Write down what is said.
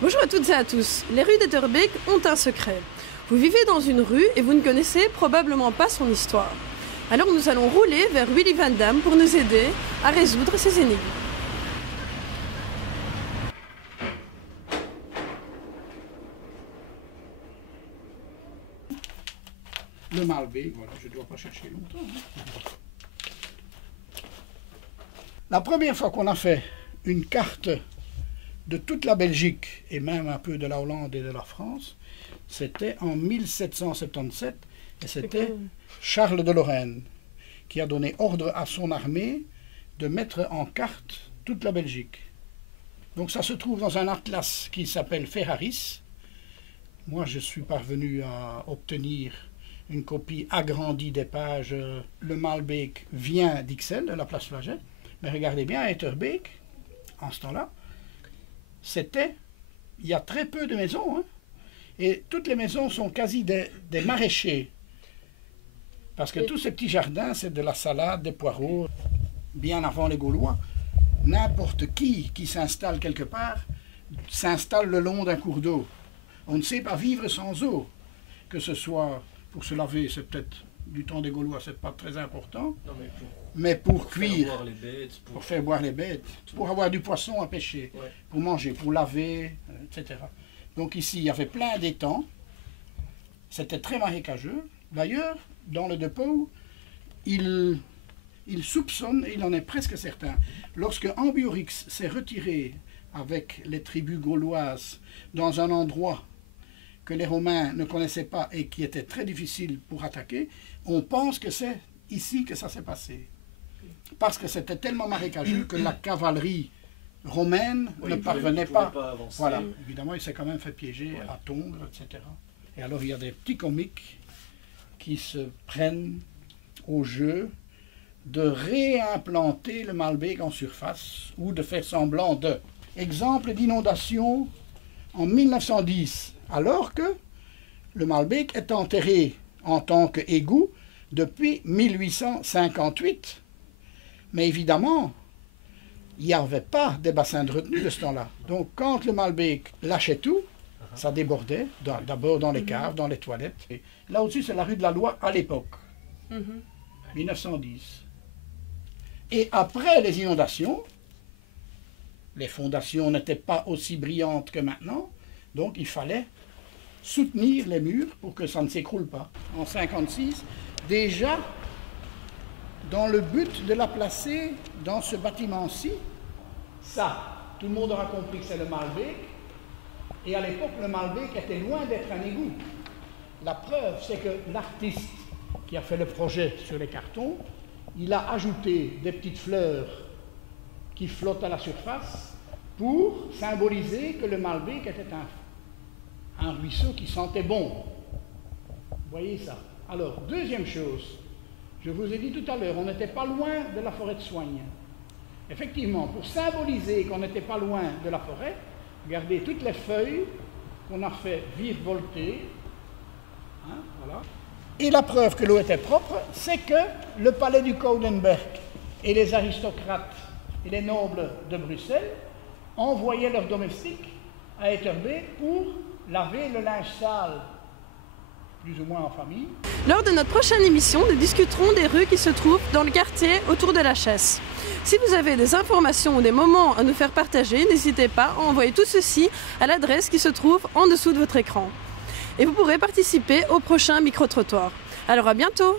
Bonjour à toutes et à tous. Les rues d'Etterbeek ont un secret. Vous vivez dans une rue et vous ne connaissez probablement pas son histoire. Alors nous allons rouler vers Willy Van Damme pour nous aider à résoudre ces énigmes. Le Malbeek, voilà, je ne dois pas chercher longtemps. La première fois qu'on a fait une carte de toute la Belgique et même un peu de la Hollande et de la France, c'était en 1777 et c'était Charles de Lorraine qui a donné ordre à son armée de mettre en carte toute la Belgique. Donc ça se trouve dans un atlas qui s'appelle Ferraris. Moi je suis parvenu à obtenir une copie agrandie des pages. Le Malbeek vient d'Ixelles, de la place Flaget, mais regardez bien, à Etterbeek, en ce temps-là, il y a très peu de maisons, hein, et toutes les maisons sont quasi des maraîchers, parce que tous ces petits jardins, c'est de la salade, des poireaux. Bien avant les Gaulois, n'importe qui s'installe quelque part, s'installe le long d'un cours d'eau. On ne sait pas vivre sans eau, que ce soit pour se laver, c'est peut-être du temps des Gaulois, c'est pas très important, non, mais pour cuire, faire boire les bêtes, pour faire boire les bêtes, pour avoir du poisson à pêcher, ouais, pour manger, pour laver, etc. Donc ici, il y avait plein d'étangs, c'était très marécageux. D'ailleurs, dans le dépôt, il soupçonne, il en est presque certain, lorsque Ambiorix s'est retiré avec les tribus gauloises dans un endroit que les Romains ne connaissaient pas et qui était très difficile pour attaquer, on pense que c'est ici que ça s'est passé. Parce que c'était tellement marécageux que la cavalerie romaine ne parvenait pas. Voilà, évidemment, il s'est quand même fait piéger, ouais, à Tongres, etc. Et alors, il y a des petits comiques qui se prennent au jeu de réimplanter le Malbeek en surface ou de faire semblant de. Exemple d'inondation en 1910. Alors que le Malbeek est enterré en tant qu'égout depuis 1858. Mais évidemment, il n'y avait pas de bassin de retenue de ce temps-là. Donc quand le Malbeek lâchait tout, ça débordait, d'abord dans les caves, dans les toilettes. Et là au-dessus, c'est la rue de la Loi à l'époque, 1910. Et après les inondations, les fondations n'étaient pas aussi brillantes que maintenant, donc il fallait soutenir les murs pour que ça ne s'écroule pas. En 1956, déjà, dans le but de la placer dans ce bâtiment-ci, ça, tout le monde aura compris que c'est le Malbeek, et à l'époque, le Malbeek était loin d'être un égout. La preuve, c'est que l'artiste qui a fait le projet sur les cartons, il a ajouté des petites fleurs qui flottent à la surface pour symboliser que le Malbeek était un ruisseau qui sentait bon. Vous voyez ça? Alors, deuxième chose, je vous ai dit tout à l'heure, on n'était pas loin de la forêt de Soignes. Effectivement, pour symboliser qu'on n'était pas loin de la forêt, regardez toutes les feuilles qu'on a fait virevolter. Hein, voilà. Et la preuve que l'eau était propre, c'est que le palais du Koudenberg et les aristocrates et les nobles de Bruxelles envoyaient leurs domestiques à Etterbeek pour laver le linge sale, plus ou moins en famille. Lors de notre prochaine émission, nous discuterons des rues qui se trouvent dans le quartier autour de la Chesse. Si vous avez des informations ou des moments à nous faire partager, n'hésitez pas à envoyer tout ceci à l'adresse qui se trouve en dessous de votre écran. Et vous pourrez participer au prochain micro-trottoir. Alors à bientôt!